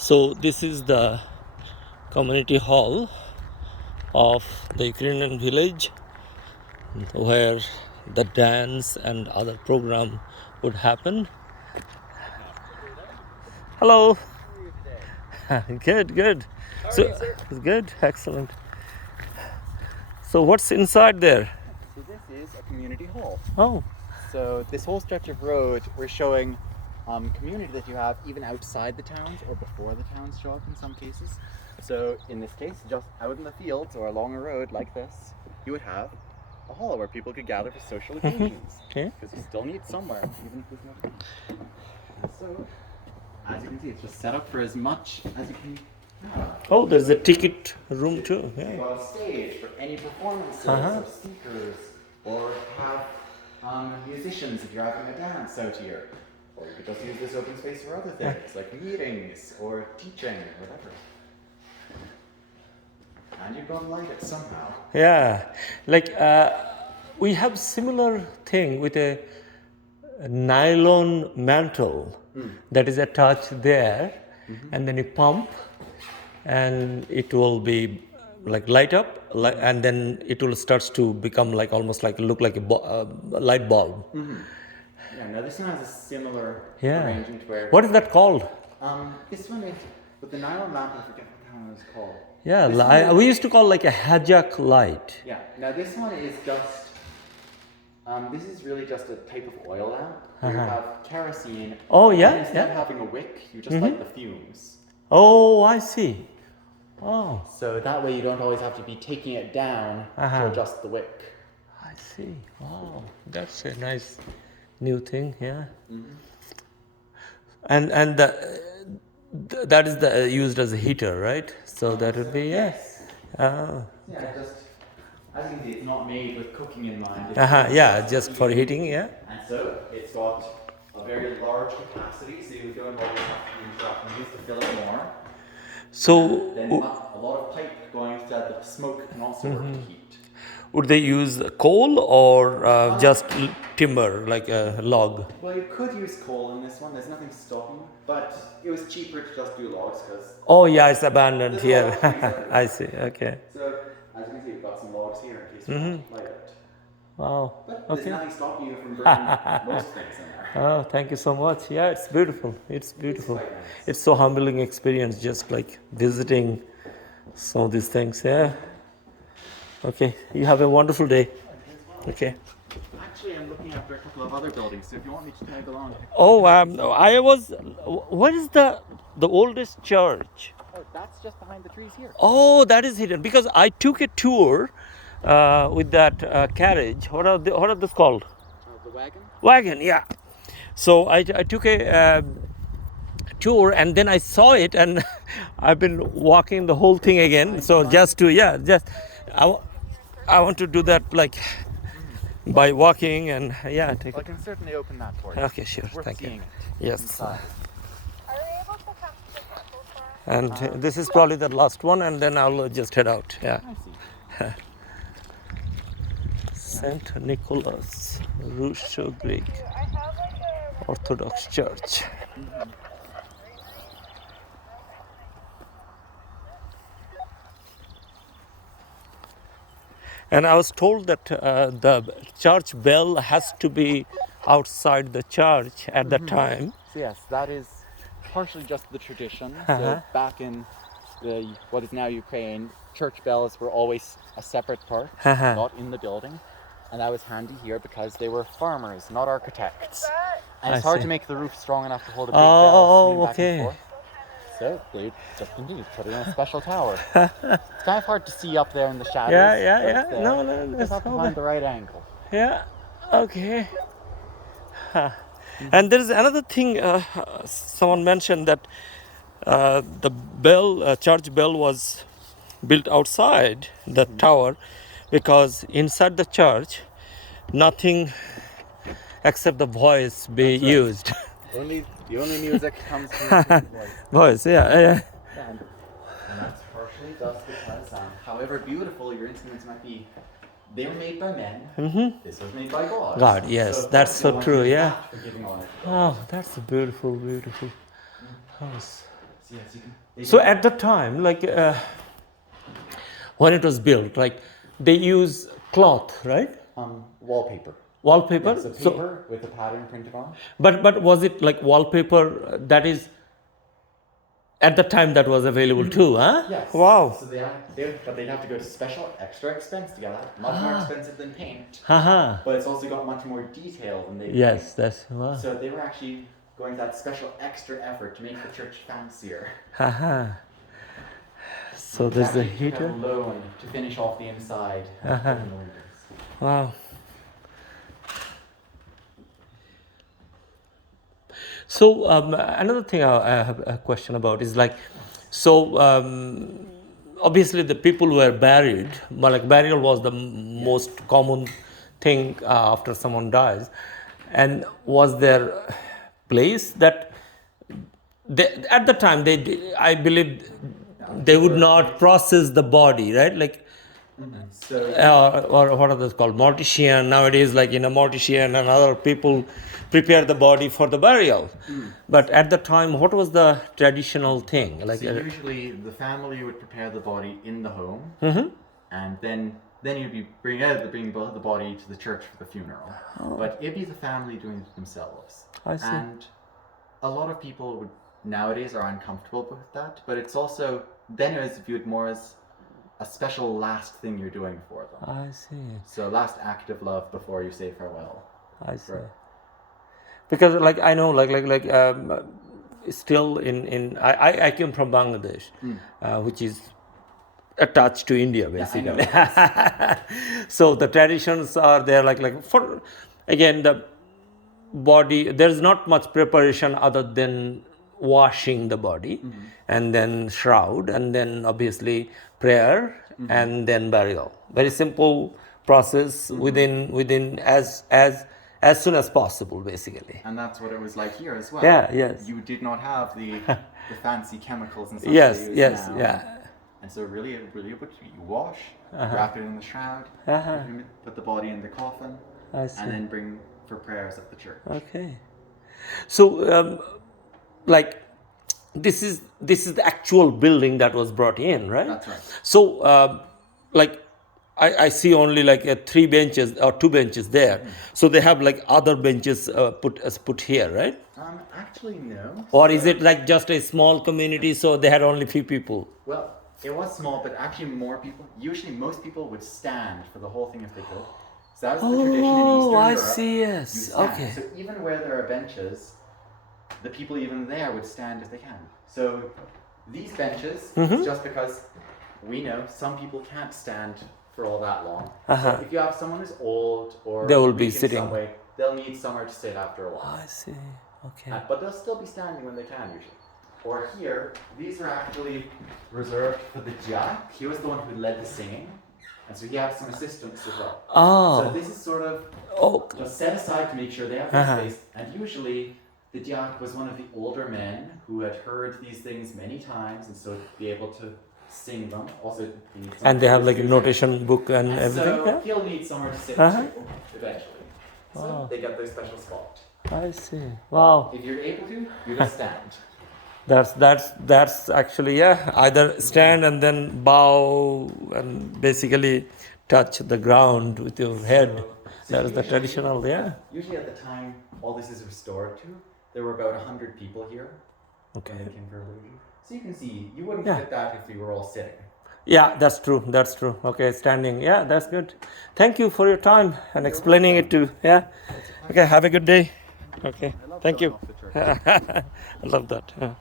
So this is the community hall of the Ukrainian village where the dance and other program would happen. Hello. Good, good. So good, excellent. So what's inside there? So this is a community hall. Oh, So this whole stretch of road, we're showing community that you have even outside the towns or before the towns show up in some cases. So in this case, just out in the fields or along a road like this, you would have a hall where people could gather for social occasions. okay. Because you still need somewhere, even if there's no town. And so, as you can see, it's just set up for as much as you can. Oh, there's a ticket room too. You Yeah. got a stage for any performances or speakers, or have musicians if you're having a dance out here. Or you could just use this open space for other things, like meetings or teaching or whatever. And you've got to light it somehow. Yeah, like we have similar thing with a nylon mantle that is attached there, and then you pump, and it will be like light up, and then it will starts to become like almost like look like a light bulb. Yeah, now this one has a similar Yeah. arrangement where What is that called? this one is with the nylon lamp. I forget what that one is called. Yeah, This one is- we used to call like a hajak light. Yeah. Now this one is just. This is really just a type of oil lamp where you have kerosene. Oh, yeah, and instead yeah. of having a wick, you just light the fumes. Oh, I see. Oh, So that way you don't always have to be taking it down to adjust the wick. I see. Wow, that's a nice new thing. Yeah. And that is the used as a heater, right? So that would be Yes. Oh. Yeah, just as you can see, it's not made with cooking in mind. It's Yeah, just for heating. Yeah. And so it's got a very large capacity, so you don't always have to interrupt and use to fill it more. So Then a lot of pipe going so that the smoke can also work to heat. would they use coal or just timber, like a log? Well, you could use coal in this one. There's nothing stopping you, but it was cheaper to just do logs because. Oh, yeah, it's abandoned There's here. lots of trees everywhere. I see. Okay. So as you can see, we've got some logs here in case you want to light it. Wow. But there's nothing stopping you from burning most things in there. Oh, thank you so much. Yeah, it's beautiful. It's beautiful. quite nice. It's so humbling experience, just like visiting some of these things. Yeah. Okay. You have a wonderful day. Okay. Actually, I'm looking after a couple of other buildings, so if you want me to tag along. Oh, I was. What is the oldest church? Oh, that's just behind the trees here. Oh, that is hidden because I took a tour with that carriage. What are those called? The wagon? Wagon. Yeah. So I took a tour and then I saw it and I've been walking the whole thing again. So just to I want to do that like by walking and take I it. can certainly open that for you. Okay, sure. It's worth Thank you. seeing it. Yes. Inside. Are we able to come to the temple for? And this is probably the last one, and then I'll just head out. Yeah. I see. Saint Nicholas, Rusho Greek I have like a. Orthodox Church. And I was told that the church bell has to be outside the church at that time. So yes, that is partially just the tradition. So back in what is now Ukraine, church bells were always a separate part, not in the building. And that was handy here because they were farmers, not architects. And it's I hard see. to make the roof strong enough to hold a big bell swinging back okay. and forth. So they just continued to put it in a special tower. It's kind of hard to see up there in the shadows. Yeah. but it's there. No, You that's just have to all find right. the right angle. Yeah. Okay. And there is another thing. Someone mentioned that the bell, church bell, was built outside the tower because inside the church, nothing except the voice be used. The only music comes from the voice. Voice, And that's partially just because, however beautiful your instruments might be, they were made by men. This was made by God. God, yes, that's so you want true, to yeah. use that for giving honor to God. Oh, that's a beautiful house. So So yes, you can. So at the time, like when it was built, like they use cloth, right? Wallpaper. Wallpaper. Yeah, so paper with a pattern printed on. But was it like wallpaper that is at the time that was available too, huh? Yes. Wow. So but they'd have to go to special extra expense to get that. Much more expensive than paint. Haha. But it's also got much more detail than they. Yes, that's wow. So they were actually going to that special extra effort to make the church fancier. Haha. So there's the Actually took out heater. a loan to finish off the inside. In the winters. Wow. So another thing I have a question about is like, so obviously the people were buried, but like burial was the most common thing after someone dies, and was there place that at the time I believe they would not process the body, right? Like. So Or what are those called? Mortician. Nowadays, like mortician and other people prepare the body for the burial. But at the time, what was the traditional thing? Like usually the family would prepare the body in the home, and then you'd be bringing the body to the church for the funeral. But it'd be the family doing it themselves. I see. And a lot of people nowadays are uncomfortable with that. But it's also then it was viewed more as a special last thing you're doing for them. I see. So last act of love before you say farewell. I see. Right. Because like I know still in I came from Bangladesh, which is attached to India basically. Yeah, So the traditions are there like for again the body, there's not much preparation other than washing the body and then shroud and then obviously prayer and then burial. Very simple process within as soon as possible basically. And that's what it was like here as well. Yeah, yes. You did not have the fancy chemicals and stuff Yes, they use yes, now. yeah. And so really what you wash, wrap it in the shroud, put the body in the coffin, I see. and then bring for prayers at the church. Okay. So like this is the actual building that was brought in, right? That's right. So like I see only like 3 benches or 2 benches there. So they have like other benches put here, right? Actually no. Or is it like just a small community so they had only few people? Well, it was small, but actually more people. Usually most people would stand for the whole thing if they could. So that was the tradition in Eastern I Europe. see, yes. You stand. Okay. So even where there are benches, the people even there would stand if they can. So these benches, it's just because we know some people can't stand for all that long. So if you have someone who's old or They will be weak in sitting. some way, they'll need somewhere to sit after a while. I see. Okay. But they'll still be standing when they can usually. Or here, these are actually reserved for the jack. He was the one who led the singing. And so he had some assistants as well. Oh. So this is sort of just set aside to make sure they have the space. And usually the diak was one of the older men who had heard these things many times and so to be able to sing them. Also, And they have like a notation book and everything. So Yeah? he'll need somewhere to sit too, eventually. So they get their special spot. I see. Wow. If you're able to, you just stand. That's actually, yeah, either stand and then bow and basically touch the ground with your head. That is the traditional, yeah. Usually at the time all this is restored to, there were about 100 people here. Okay. When they came for religion. So you can see, you wouldn't Yeah. fit that if we were all sitting. Yeah, that's true. That's true. Okay, standing. Yeah, that's good. Thank you for your time and explaining it to, yeah. Okay, have a good day. Okay, thank you. Showing off the church. I love that. Yeah.